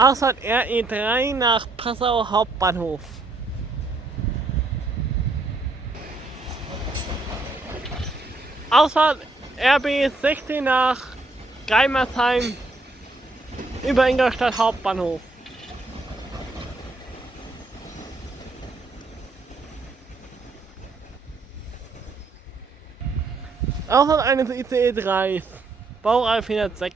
Ausfahrt RE3 nach Passau Hauptbahnhof. Ausfahrt RB16 nach Greimersheim über Ingolstadt Hauptbahnhof. Ausfahrt eines ICE 3, Baureihe 406.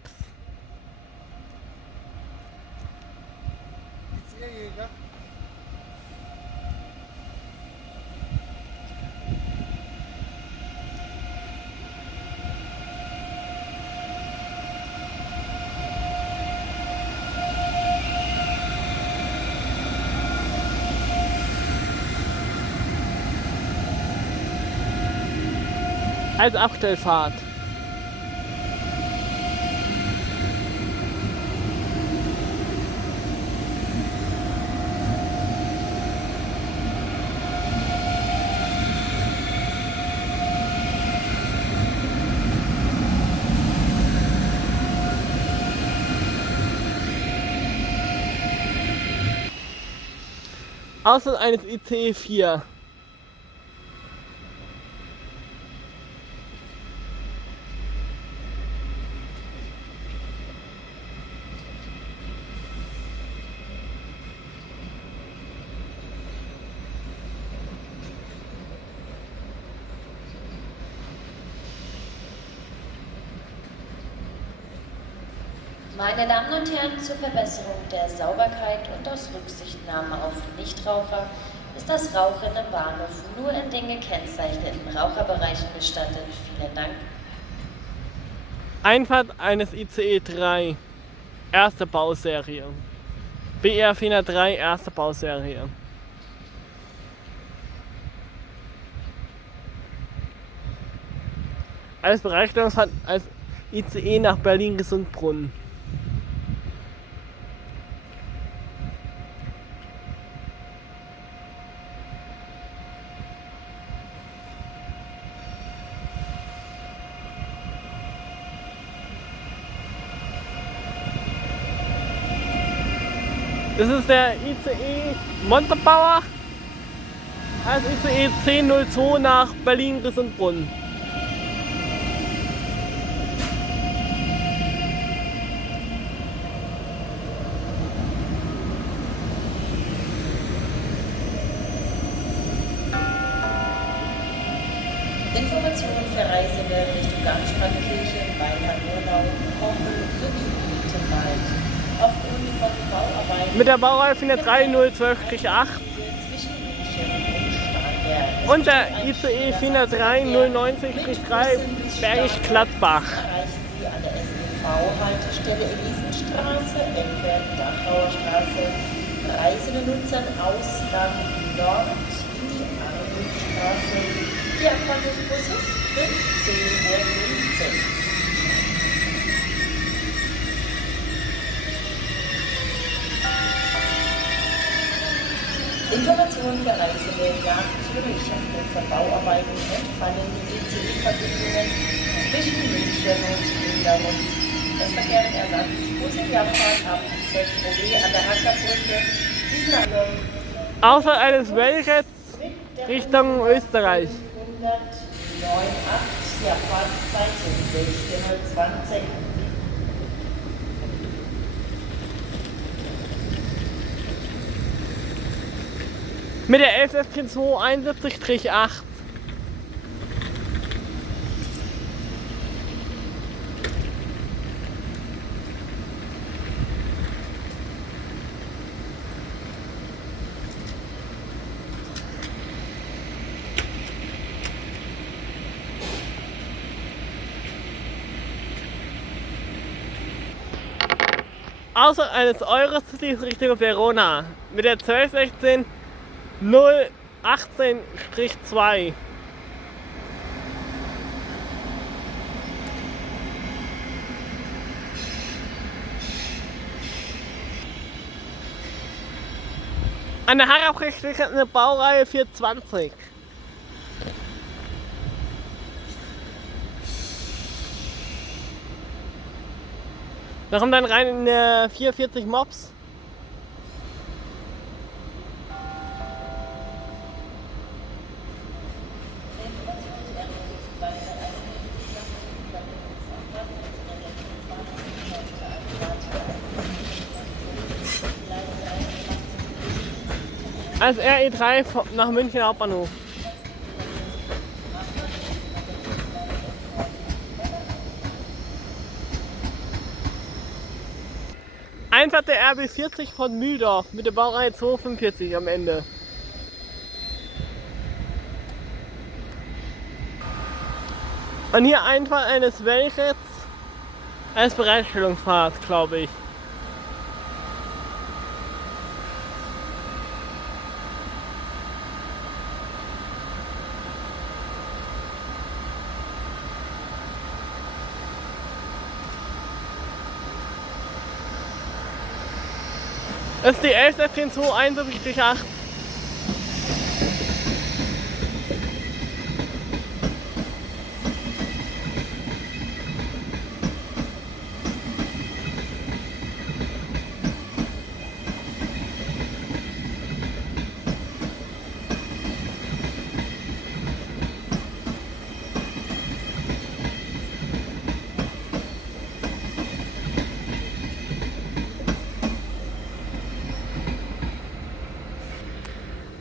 Als Abstellfahrt. Ausfahrt eines ICE 4. Meine Damen und Herren, zur Verbesserung der Sauberkeit und aus Rücksichtnahme auf Nichtraucher ist das Rauchen im Bahnhof nur in den gekennzeichneten Raucherbereichen gestattet. Vielen Dank. Einfahrt eines ICE 3, erste Bauserie. BR 403, erste Bauserie. Als Berechnungsfahrt als ICE nach Berlin-Gesundbrunnen. Das ist der ICE Montabaur als ICE 1002 nach Berlin-Gesundbrunnen. Informationen für Reisende Richtung Garmisch-Partenkirchen, Weilheim-Murnau, Kochel sowie Mittenwald. Aufgrund von Bauarbeiten Mit der Baureihe 403-012-8 und der ICE 403-090-3 Bergisch Gladbach. erreichen Sie an der SDV-Haltestelle Elisenstraße, Ecke Dachauer Straße, reisende Nutzern aus nach Nord in die Armutstraße. Die Abfahrt des Busses 15:15 Uhr. Informationen für Reisende nach Zürich aufgrund von Bauarbeiten entfallen die ICE-Verbindungen zwischen München und Niederrund. Es verkehren Ersatzbusse die Abfahrt ab ZOB an der Hackerbrücke. Diesen Außer eines Welches Richtung Österreich. 109,8, die Abfahrtszeit sind 16:20 Uhr. Mit der 11-271-8. Außer eines Eurocities Richtung Verona mit der 1216 018-2. Eine Harabrechtliche eine Baureihe 420. Da kommt dann rein in 44 Mops. Als RE3 nach München Hauptbahnhof. Einfahrt der RB40 von Mühldorf mit der Baureihe 245 am Ende. Und hier Einfahrt eines Welches als Bereitstellungsfahrt, glaube ich. Das ist die 11.14278.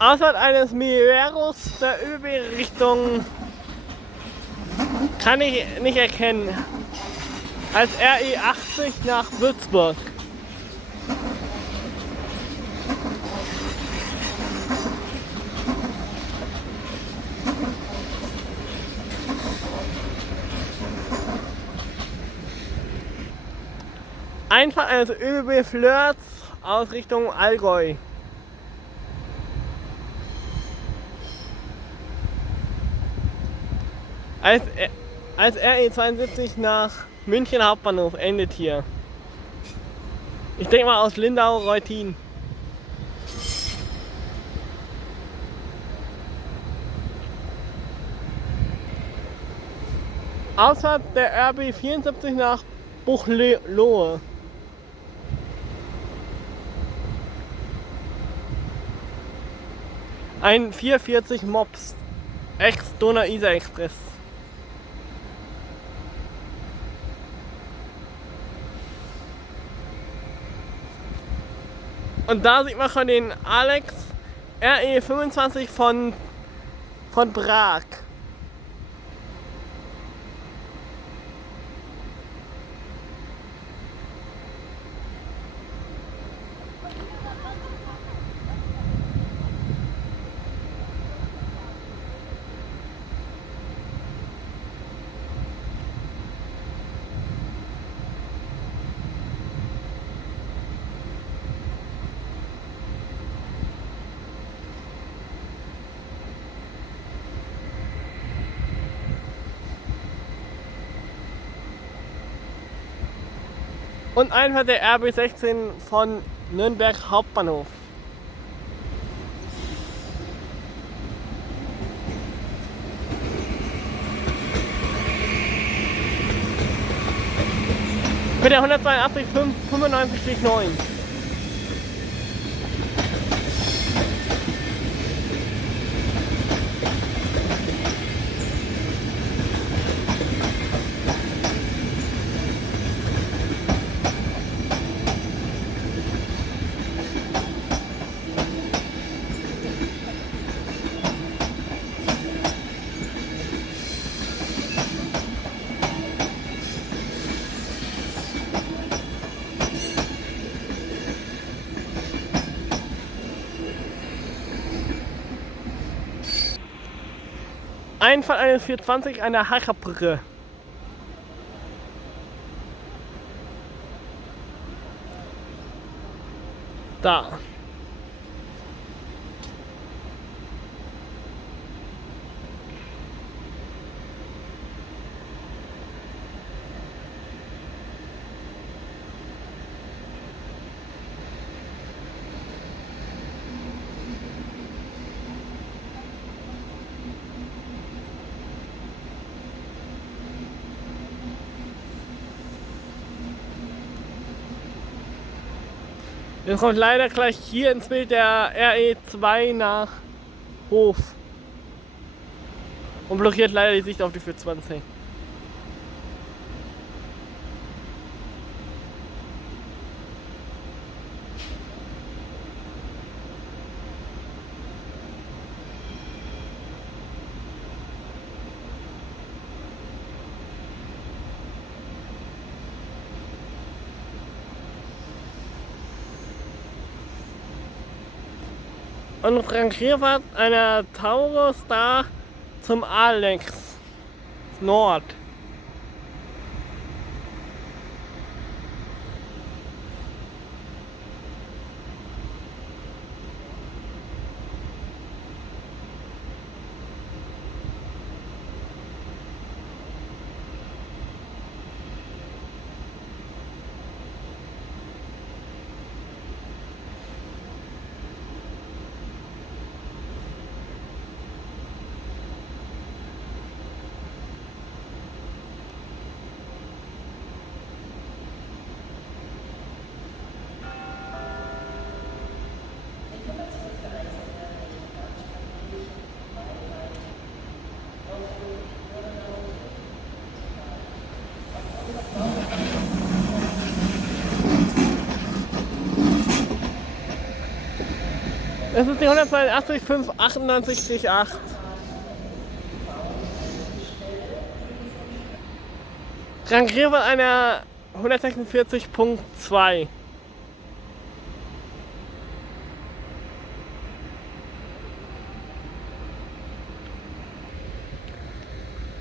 Außerhalb eines Mileros der ÖB Richtung kann ich nicht erkennen. Als RE80 nach Würzburg. Einfahrt eines ÖB Flirts aus Richtung Allgäu. Als RE72 nach München Hauptbahnhof endet hier. Ich denke mal aus Lindau-Reutin. Außerhalb der RB74 nach Buchloe. Ein 440 Mops. Ex-Donau-Isar-Express. Und da sieht man schon den Alex RE25 von Prag. Und einfach der RB16 von Nürnberg Hauptbahnhof. Mit der 182 95/9. Einfahrt eines 420 an der Hacherbrücke. Da. Jetzt kommt leider gleich hier ins Bild der RE2 nach Hof und blockiert leider die Sicht auf die 420. Und Rangierfahrt einer Taurus da zum Alex Nord. Es ist die 182 598 8. Rangierfahrt einer 146.2.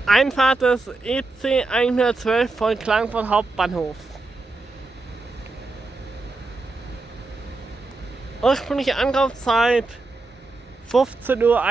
Einfahrt des EC 112 von Klagenfurt Hauptbahnhof. Ursprüngliche Anlaufzeit 15:41 Uhr.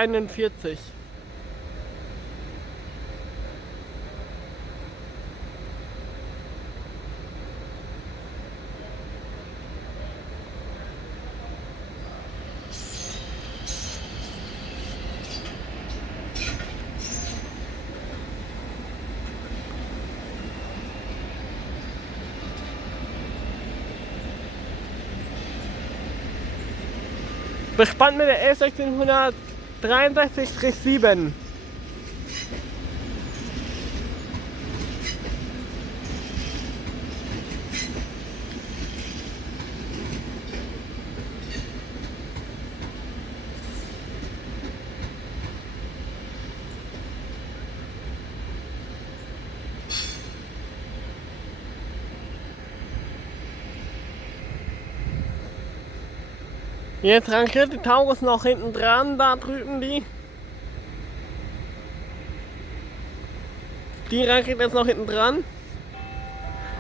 Bespannt mit der L1663-7. Jetzt rangiert die Taurus noch hinten dran, da drüben die. Die rangiert jetzt noch hinten dran.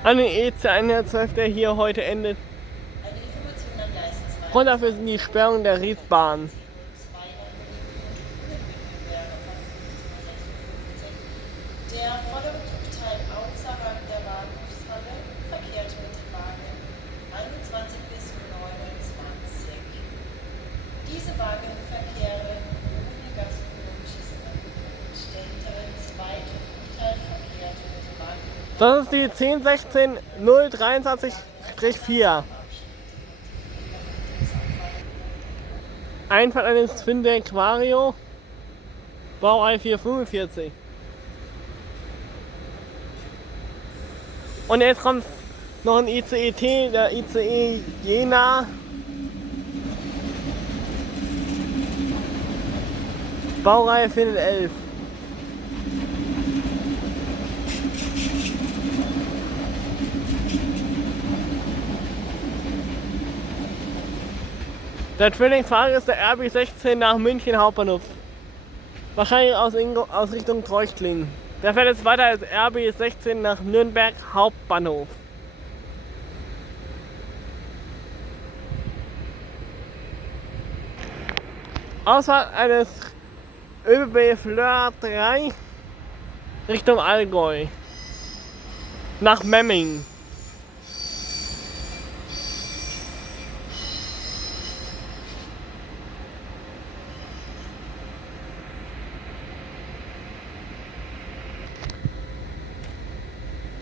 An den EC 112, der hier heute endet. Eine Information an Gleis 2. Grund dafür sind die Sperrung der Riedbahn. Der vordere Zugteil außerhalb der Bahnhofshalle verkehrt mit dem Wagen 21 bis 29. Diese Wagen verkehren ohne gastronomisches Angebot. Der hintere zweite Zugteil verkehrt mit dem Wagen. Das ist die 1016 023-4. Einfahrt eines Twindeck Vario, Baureihe 445. Und jetzt kommt noch ein ICE-T, der ICE Jena. Baureihe 411. Der Zwillingsfahrer ist der RB16 nach München Hauptbahnhof. Wahrscheinlich aus Richtung Treuchtlingen. Der fährt jetzt weiter als RB16 nach Nürnberg Hauptbahnhof. Ausfahrt eines ÖBB Fleur 3 Richtung Allgäu. Nach Memming.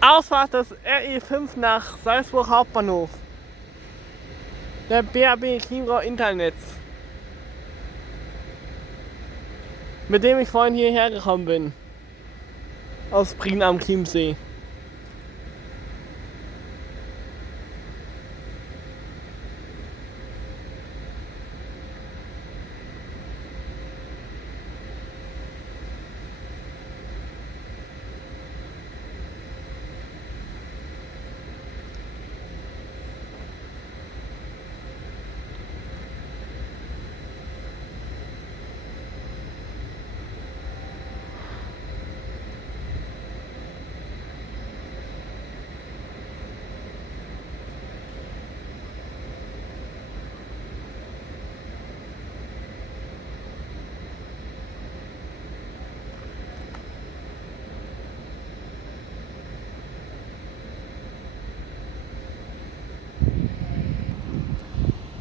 Ausfahrt des RE5 nach Salzburg Hauptbahnhof. Der BRB Chiemgau Internetz. Mit dem ich vorhin hierher gekommen bin. Aus Prien am Chiemsee.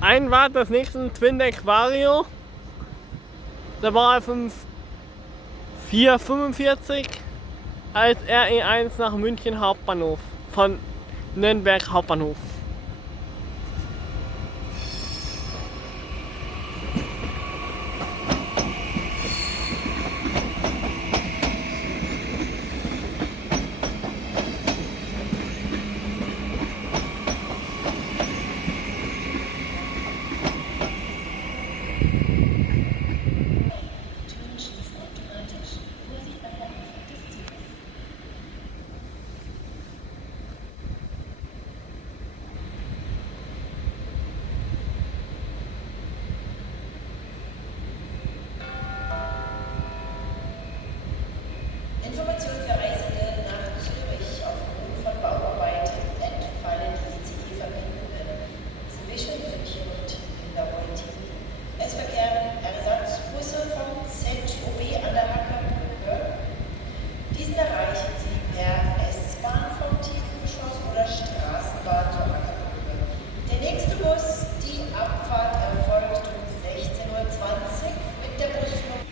Einwart des nächsten Twin-Deck Vario. Der Baureihe 445 als RE1 nach München Hauptbahnhof von Nürnberg Hauptbahnhof. Information für Reisende nach Zürich. Aufgrund von Bauarbeiten entfallen die ICE-Verbindungen zwischen München und Mindereutin. Es verkehren Ersatzbusse vom ZOB an der Hackerbrücke. Diesen erreichen Sie per S-Bahn vom Tiefengeschoss oder Straßenbahn zur Hackerbrücke. Der nächste Bus, die Abfahrt erfolgt um 16:20 Uhr mit der Busnummer.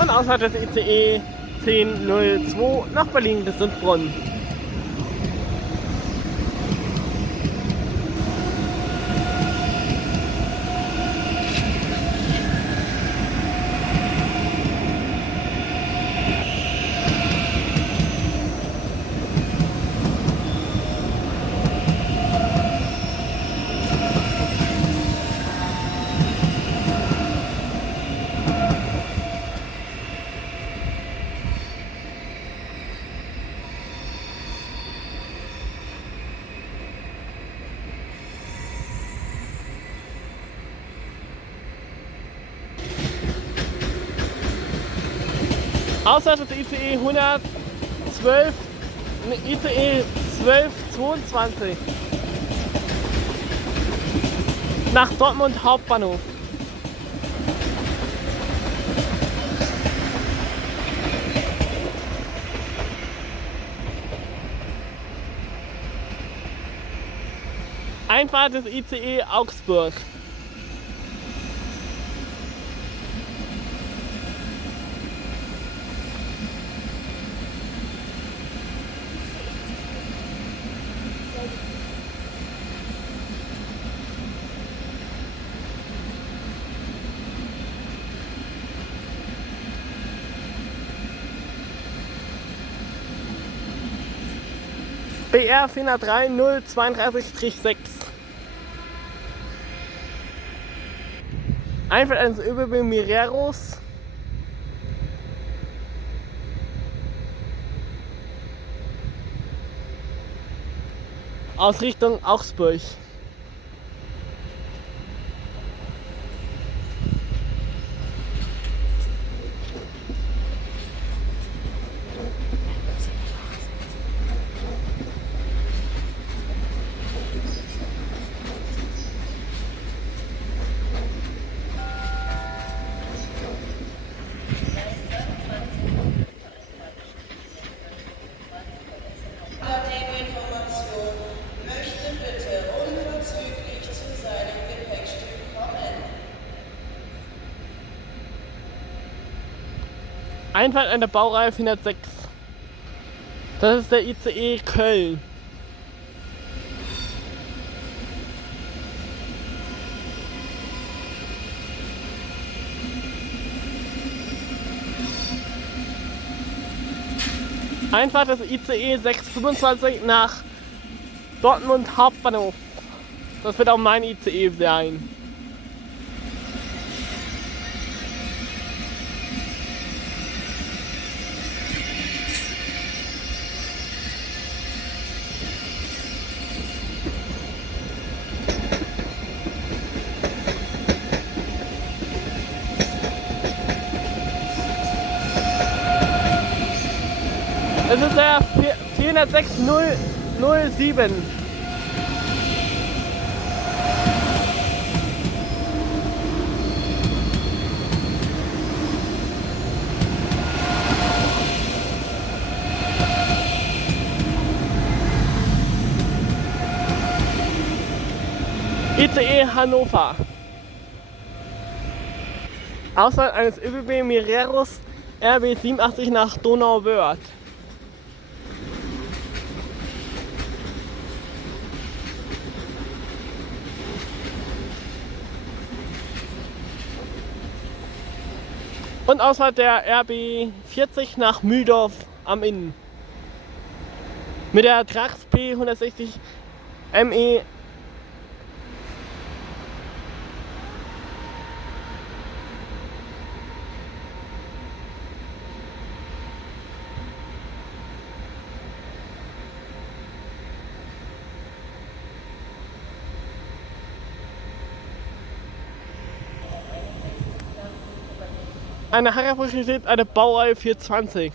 Und außerhalb des ICE 1002 nach Berlin-Sundbrunn. Außerhalb des ICE 112, ICE 1222 nach Dortmund Hauptbahnhof. Einfahrt des ICE Augsburg. BR 403 032-6. Einfahrt eines ÖBB Mireros. Aus Richtung Augsburg. Einfahrt an der Baureihe 406. Das ist der ICE Köln. Einfahrt des ICE 625 nach Dortmund Hauptbahnhof. Das wird auch mein ICE sein. Es ist der 406007. ICE Hannover. Auswahl eines ÖBB Mireros RB 87 nach Donauwörth. Und Auswahl der RB 40 nach Mühldorf am Inn. Mit der Trax P 160 ME. Eine Harrerbrücke steht eine Baureihe 420.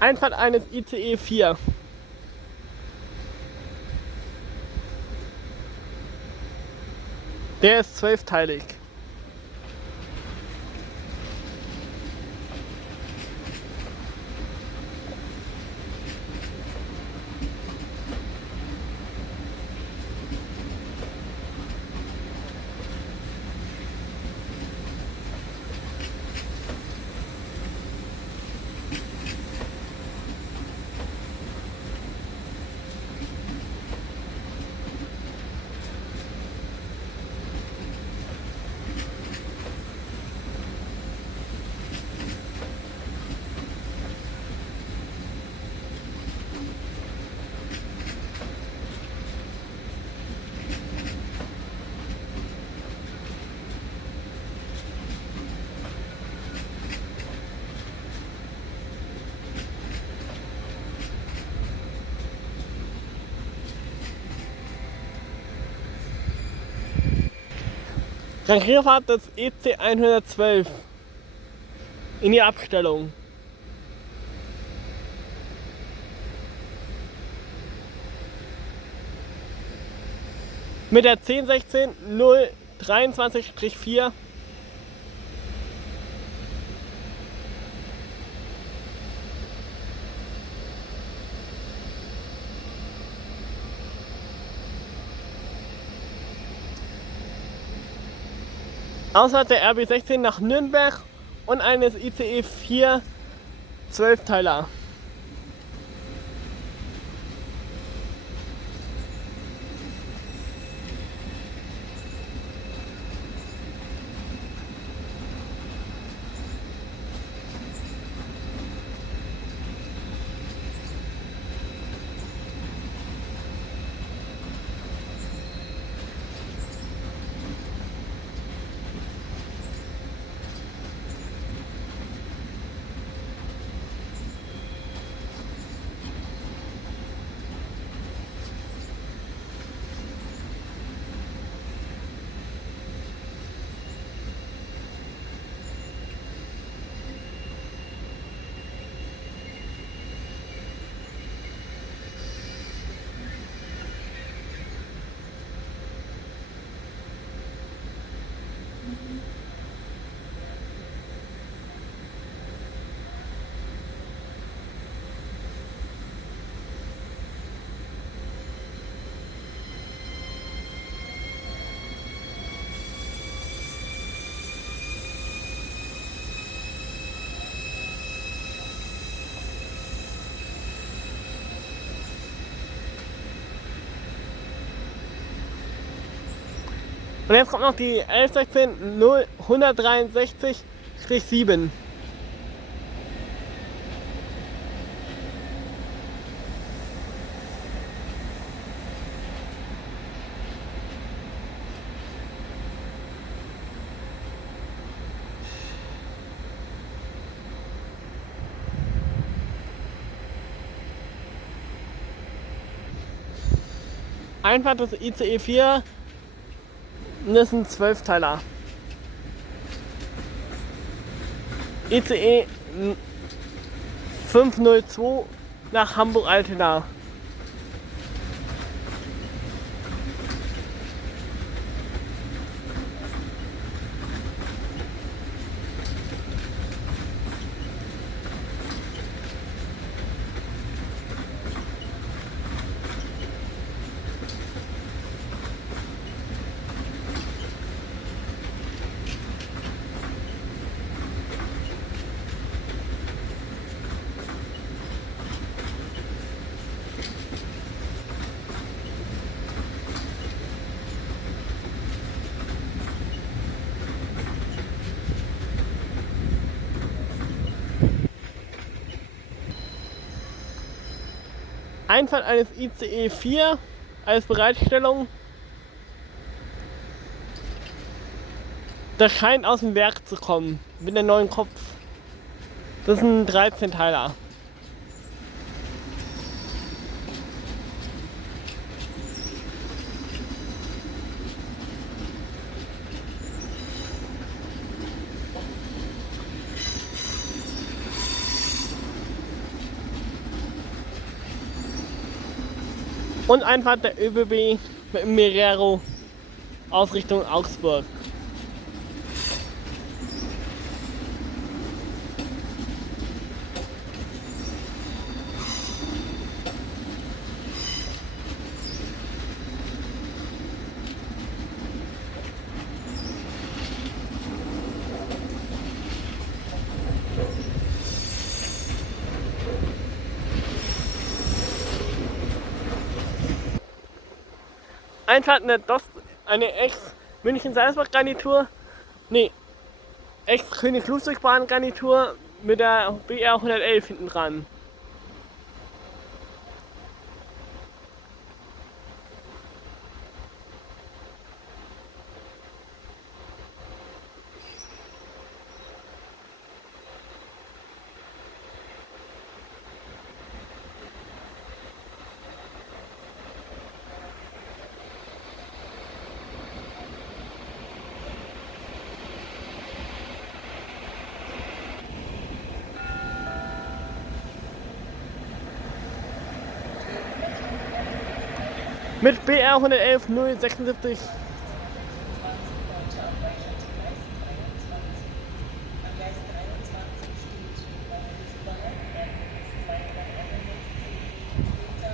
Einfahrt eines ICE 4. Der ist 12-teilig. Rangierfahrt des EC 112 in die Abstellung. Mit der 1016 023-4 Ausfahrt der RB 16 nach Nürnberg und eines ICE 4 12-Teiler. Und jetzt kommt noch die 1116 163-7. Einfahrt des ICE 4, das sind 12-Teiler. ICE 502 nach Hamburg-Altena. Einfahrt eines ICE 4 als Bereitstellung. Das scheint aus dem Werk zu kommen, mit dem neuen Kopf. Das sind 13-Teiler. Und Einfahrt der ÖBB mit dem Mirero aus Richtung Augsburg. Einfahrt eine Ex-München-Salzburg-Garnitur, Ex-König-Ludwigsbahn-Garnitur mit der BR 111 hinten dran. Mit BR 111 076.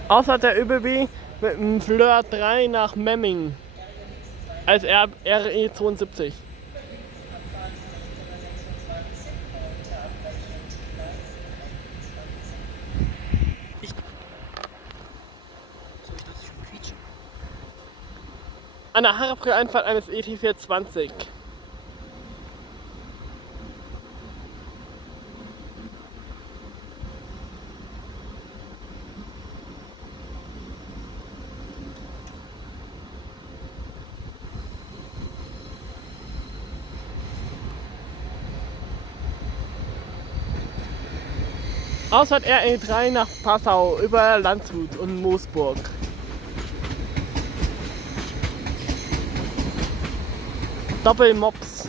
Außer der ÖBB mit dem Fleur 3 nach Memmingen als RE 72. An der Haarapfel-Einfahrt eines ET 420. Ausfahrt RE3 nach Passau über Landshut und Moosburg. Doppelmops.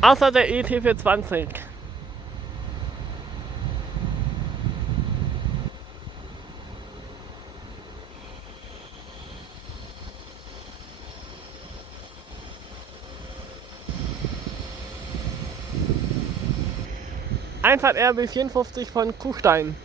Außer der ET 420. Einfahrt RB 54 von Kufstein.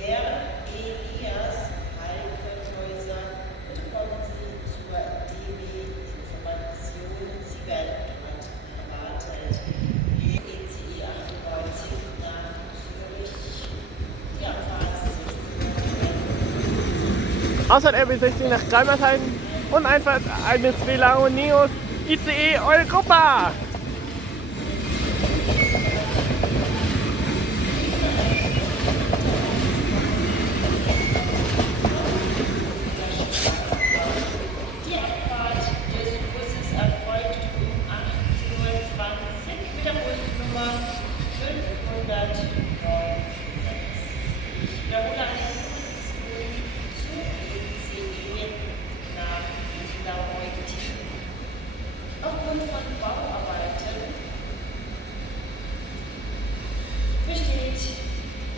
Herr Elias Heilkönhäuser, bitte kommen Sie zur DB-Information. Sie werden dort erwartet. ECE 98 nach Zürich. Die Abfahrt ist 16 Uhr. Ausfahrt RB 16 nach Greimersheim und Einfahrt eines Velaro Neos ICE Europa. Die Abfahrt des Busses erfolgt um 18:20 Uhr mit der Busnummer 569. Ich wiederhole eine Information zu ECE nach Laureutingen. Aufgrund von Bauarbeiten besteht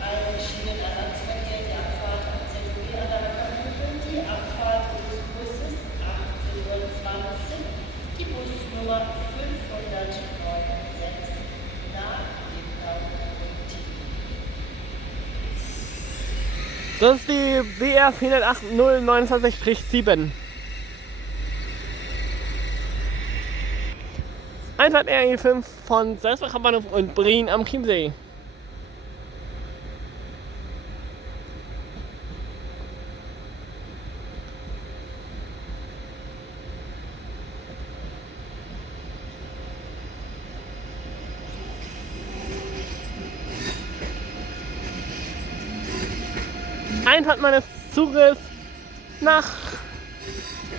ein Schienenersatzverkehr. Die Abfahrt am ZOB an der Wackermühle, die Abfahrt des Busses 18:20 Uhr, die Busnummer 569 nach Laureutingen. Das ist die BR 48029-7. Einfahrt RE5 von Salzburg Hauptbahnhof und Brien am Chiemsee. Einfahrt meines Zuges nach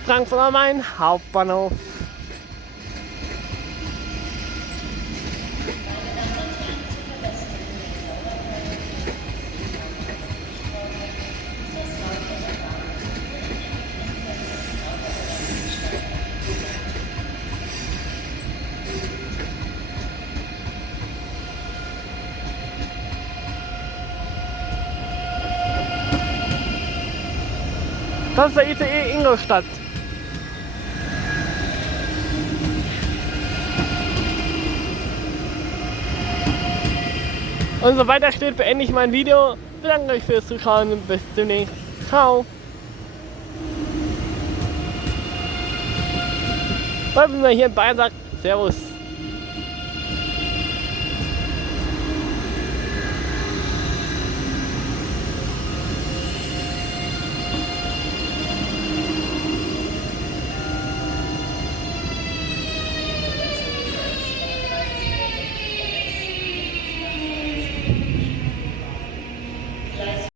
Frankfurt am Main Hauptbahnhof. Das ist der ICE Ingolstadt. Und so weiter steht, beende ich mein Video. Bedanke mich fürs Zuschauen und bis demnächst. Ciao. Weil man hier in Bayern sagt, Servus.